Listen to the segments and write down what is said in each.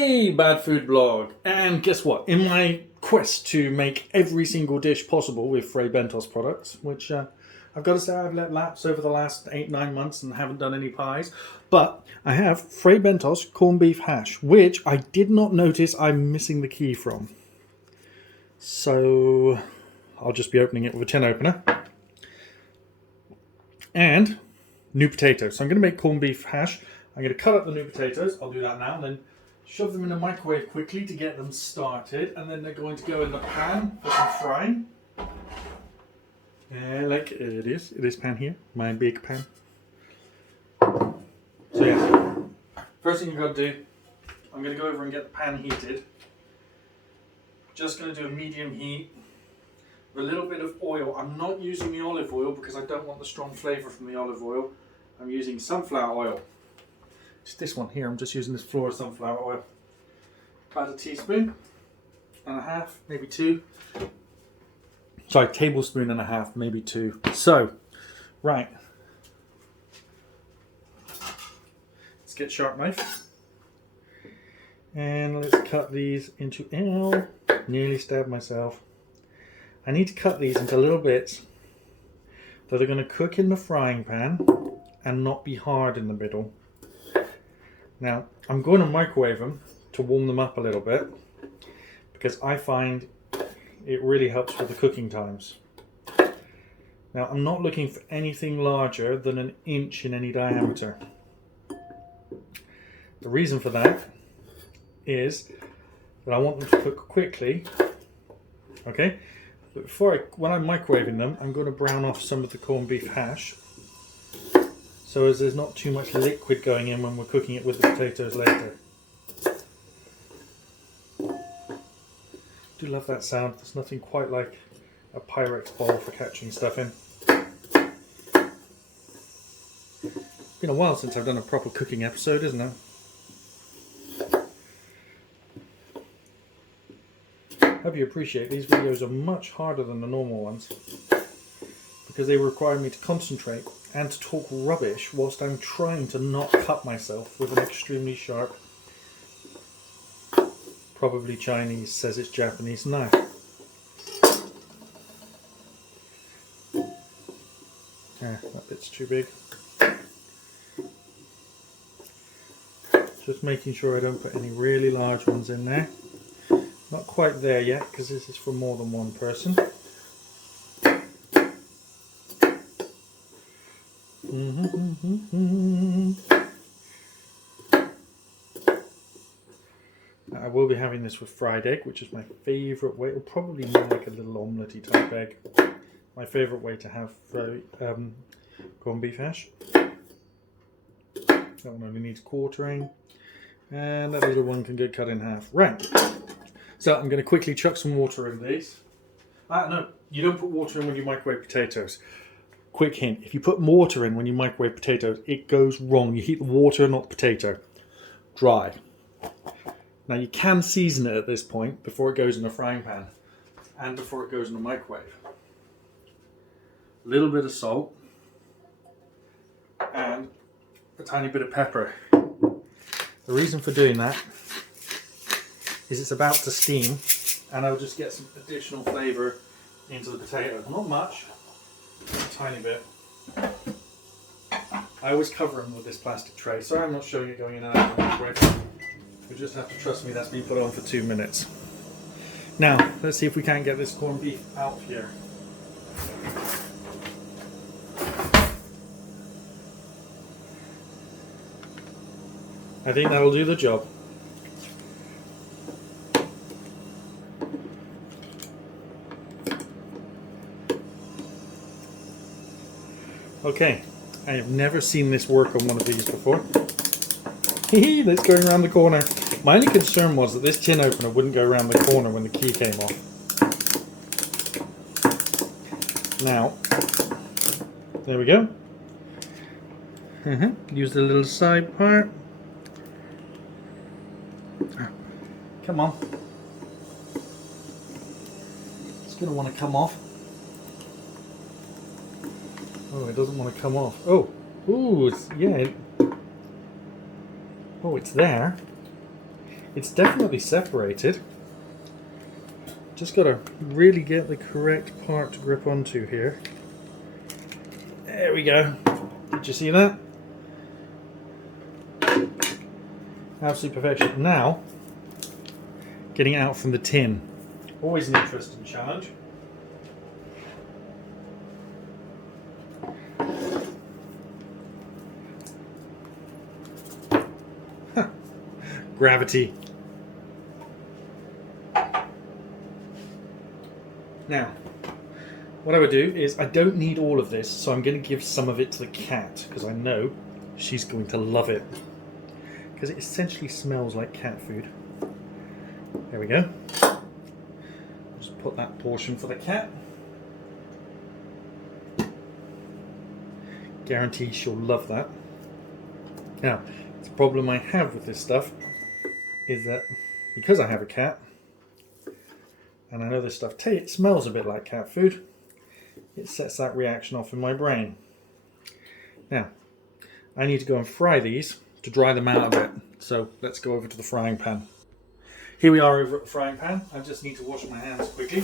Hey, Bad Food Blog! And guess what? In my quest to make every single dish possible with Fray Bentos products, which I've got to say I've let lapse over the last 8-9 months and haven't done any pies, but I have Fray Bentos corned beef hash, which I did not notice I'm missing the key from. So I'll just be opening it with a tin opener. And new potatoes. So I'm going to make corned beef hash. I'm going to cut up the new potatoes. I'll do that now, and then shove them in the microwave quickly to get them started, and then they're going to go in the pan for some frying. Like it is this pan here, my big pan. So yeah, first thing you've got to do, I'm going to go over and get the pan heated. Just going to do a medium heat with a little bit of oil. I'm not using the olive oil because I don't want the strong flavour from the olive oil. I'm using sunflower oil. It's this one here. I'm just using this Flora sunflower oil. About a teaspoon and a half, maybe two. Sorry, tablespoon and a half, maybe two. So, right. Let's get sharp knife. And let's cut these into, nearly stabbed myself. I need to cut these into little bits that are going to cook in the frying pan and not be hard in the middle. Now, I'm going to microwave them to warm them up a little bit because I find it really helps with the cooking times. Now, I'm not looking for anything larger than 1 inch in any diameter. The reason for that is that I want them to cook quickly. Okay, but when I'm microwaving them, I'm going to brown off some of the corned beef hash, so as there's not too much liquid going in when we're cooking it with the potatoes later. I do love that sound. There's nothing quite like a Pyrex bowl for catching stuff in. It's been a while since I've done a proper cooking episode, isn't it? Hope you appreciate these videos are much harder than the normal ones because they require me to concentrate and to talk rubbish whilst I'm trying to not cut myself with an extremely sharp, probably Chinese, says it's Japanese knife. That bit's too big. Just making sure I don't put any really large ones in there. Not quite there yet because this is for more than one person. I will be having this with fried egg, which is my favourite way, or probably more like a little omelette-y type egg. My favourite way to have corned beef hash. That one only needs quartering, and that little one can get cut in half. Right. So I'm going to quickly chuck some water in these. No, you don't put water in when you microwave potatoes. Quick hint, if you put water in when you microwave potatoes, it goes wrong. You heat the water, not the potato. Dry. Now you can season it at this point before it goes in the frying pan and before it goes in the microwave. A little bit of salt and a tiny bit of pepper. The reason for doing that is it's about to steam and I'll just get some additional flavour into the potato. Not much, a tiny bit. I always cover them with this plastic tray. Sorry I'm not showing it going in and out of the microwave. You just have to trust me, that's been put on for 2 minutes. Now, let's see if we can get this corned beef out here. I think that'll do the job. Okay, I have never seen this work on one of these before. That's going around the corner. My only concern was that this tin opener wouldn't go around the corner when the key came off. Now, there we go. Use the little side part. Come on. It's going to want to come off. Oh, it doesn't want to come off. Oh, ooh, yeah. Oh, it's there. It's definitely separated. Just got to really get the correct part to grip onto here. There we go. Did you see that? Absolute perfection. Now, getting it out from the tin. Always an interesting challenge. Gravity. Now, what I would do is, I don't need all of this, so I'm going to give some of it to the cat, because I know she's going to love it. Because it essentially smells like cat food. There we go. Just put that portion for the cat. Guarantee she'll love that. Now, the problem I have with this stuff is that because I have a cat, and I know this stuff smells a bit like cat food, it sets that reaction off in my brain. Now, I need to go and fry these to dry them out a bit. So let's go over to the frying pan. Here we are over at the frying pan. I just need to wash my hands quickly.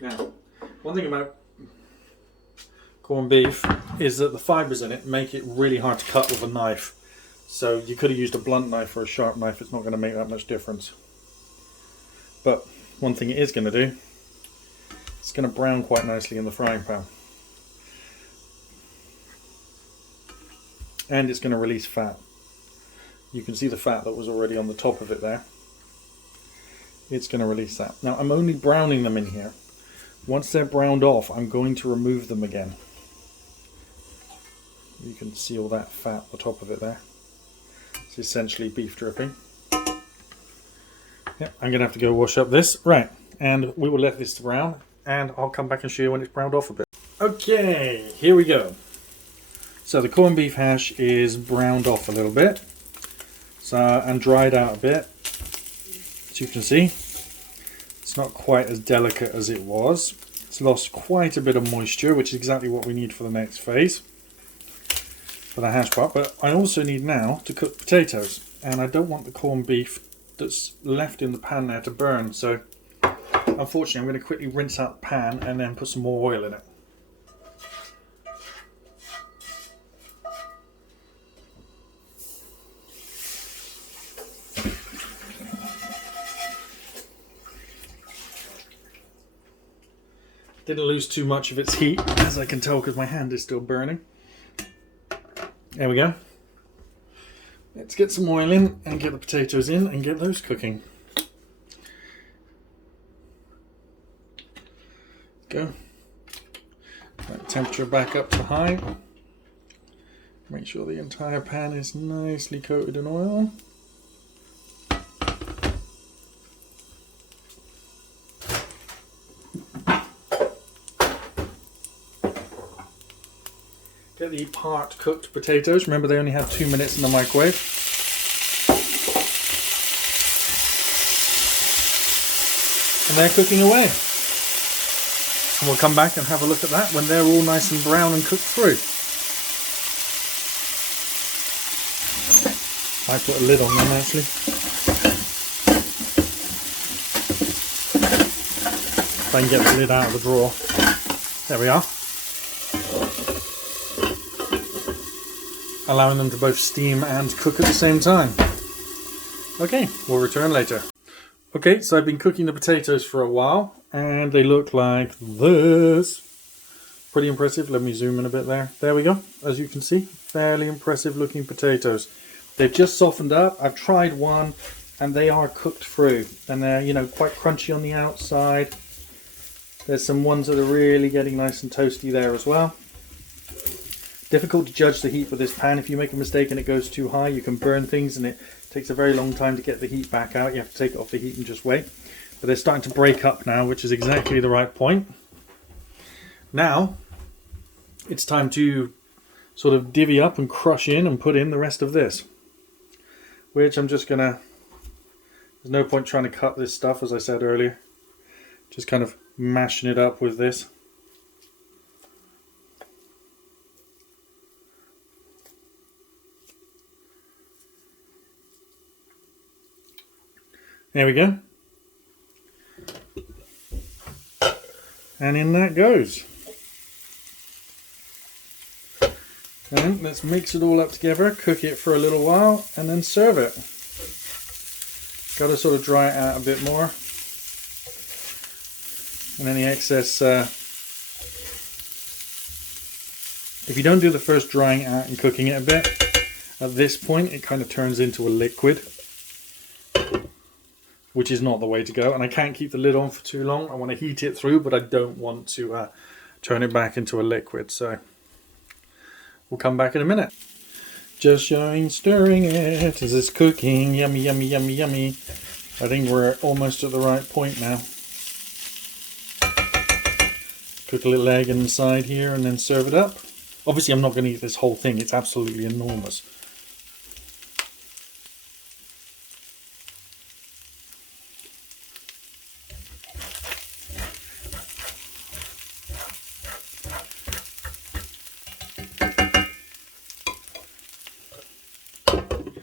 Now, one thing about corned beef is that the fibres in it make it really hard to cut with a knife. So you could have used a blunt knife or a sharp knife, it's not going to make that much difference. But one thing it is going to do, it's going to brown quite nicely in the frying pan. And it's going to release fat. You can see the fat that was already on the top of it there. It's going to release that. Now I'm only browning them in here. Once they're browned off, I'm going to remove them again. You can see all that fat at the top of it there. It's essentially beef dripping. Yep, I'm going to have to go wash up this. Right, and we will let this brown, and I'll come back and show you when it's browned off a bit. Okay, here we go. So the corned beef hash is browned off a little bit, and dried out a bit. As you can see, it's not quite as delicate as it was. It's lost quite a bit of moisture, which is exactly what we need for the next phase, for the hash part. But I also need now to cook potatoes, and I don't want the corned beef that's left in the pan there to burn. So unfortunately, I'm going to quickly rinse out the pan and then put some more oil in it. Didn't lose too much of its heat, as I can tell because my hand is still burning. There we go. Let's get some oil in and get the potatoes in and get those cooking. Go. That temperature back up to high. Make sure the entire pan is nicely coated in oil. Get the part cooked potatoes. Remember, they only have 2 minutes in the microwave. And they're cooking away. And we'll come back and have a look at that when they're all nice and brown and cooked through. I put a lid on them actually. If I can get the lid out of the drawer. There we are. Allowing them to both steam and cook at the same time. Okay, we'll return later. Okay, so I've been cooking the potatoes for a while and they look like this. Pretty impressive. Let me zoom in a bit there. There we go. As you can see, fairly impressive looking potatoes. They've just softened up. I've tried one and they are cooked through and they're, you know, quite crunchy on the outside. There's some ones that are really getting nice and toasty there as well. Difficult to judge the heat with this pan. If you make a mistake and it goes too high, you can burn things and it takes a very long time to get the heat back out. You have to take it off the heat and just wait. But they're starting to break up now, which is exactly the right point. Now, it's time to sort of divvy up and crush in and put in the rest of this. Which I'm just gonna, there's no point trying to cut this stuff, as I said earlier. Just kind of mashing it up with this. There we go. And in that goes. And let's mix it all up together, cook it for a little while, and then serve it. Got to sort of dry it out a bit more. And any excess, if you don't do the first drying out and cooking it a bit, at this point it kind of turns into a liquid, which is not the way to go. And I can't keep the lid on for too long. I want to heat it through, but I don't want to turn it back into a liquid. So we'll come back in a minute. Just showing, stirring it as it's cooking. Yummy, yummy, yummy, yummy. I think we're almost at the right point now. Cook a little egg inside here and then serve it up. Obviously I'm not going to eat this whole thing. It's absolutely enormous.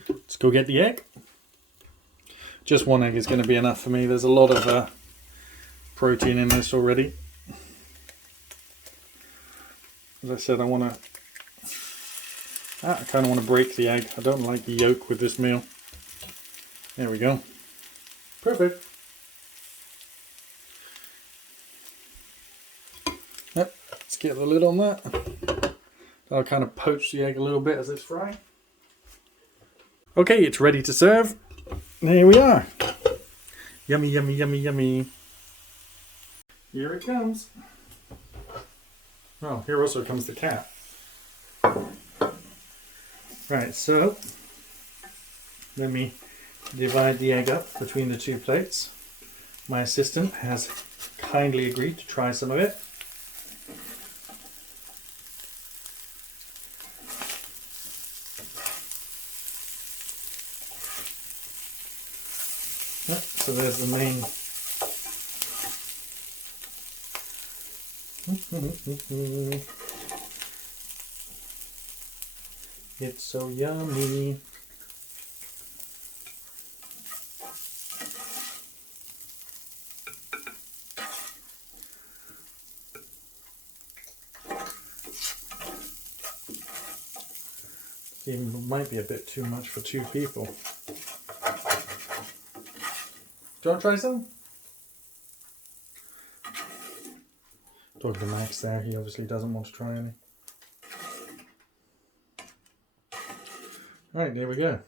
Let's go get the egg. Just one egg is going to be enough for me. There's a lot of protein in this already. As I said, I kind of want to break the egg. I don't like the yolk with this meal. There we go. Perfect. Yep, let's get the lid on that. I'll kind of poach the egg a little bit as it's frying. Okay, it's ready to serve. There we are. Yummy, yummy, yummy, yummy. Here it comes. Oh, here also comes the cat. Right, so let me divide the egg up between the two plates. My assistant has kindly agreed to try some of it. So there's the main. It's so yummy. Even might be a bit too much for two people. Do you want to try some? Talking to Max there, he obviously doesn't want to try any. Right, there we go.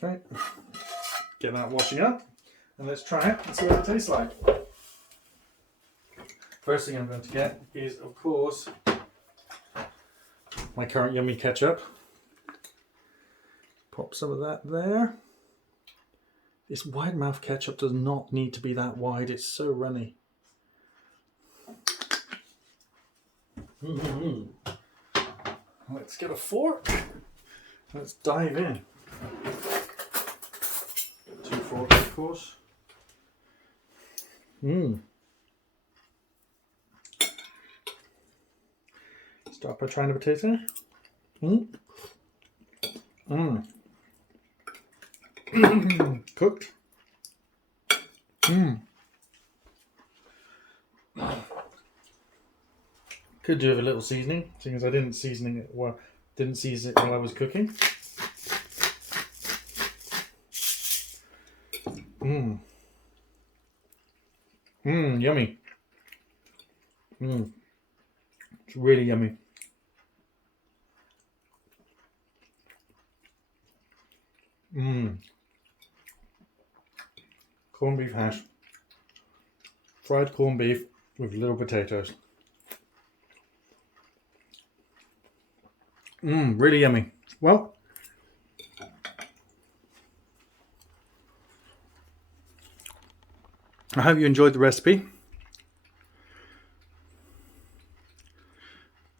Right, get that washing up and let's try it and see what it tastes like. First thing I'm going to get is, of course, my current yummy ketchup. Pop some of that there. This wide mouth ketchup does not need to be that wide. It's so runny. Let's get a fork. Let's dive in. 2 forks, of course. Start by trying the potato. Cooked. Could do with a little seasoning, seeing as I didn't season it while I was cooking. Yummy. It's really yummy. Corned beef hash. Fried corned beef with little potatoes. Really yummy. Well, I hope you enjoyed the recipe.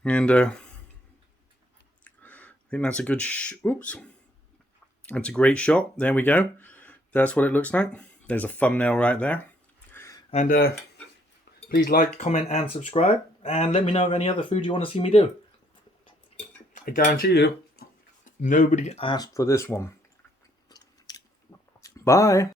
And I think that's a good oops. That's a great shot. There we go. That's what it looks like. There's a thumbnail right there. And Please like, comment and subscribe. And let me know of any other food you want to see me do. I guarantee you, nobody asked for this one. Bye.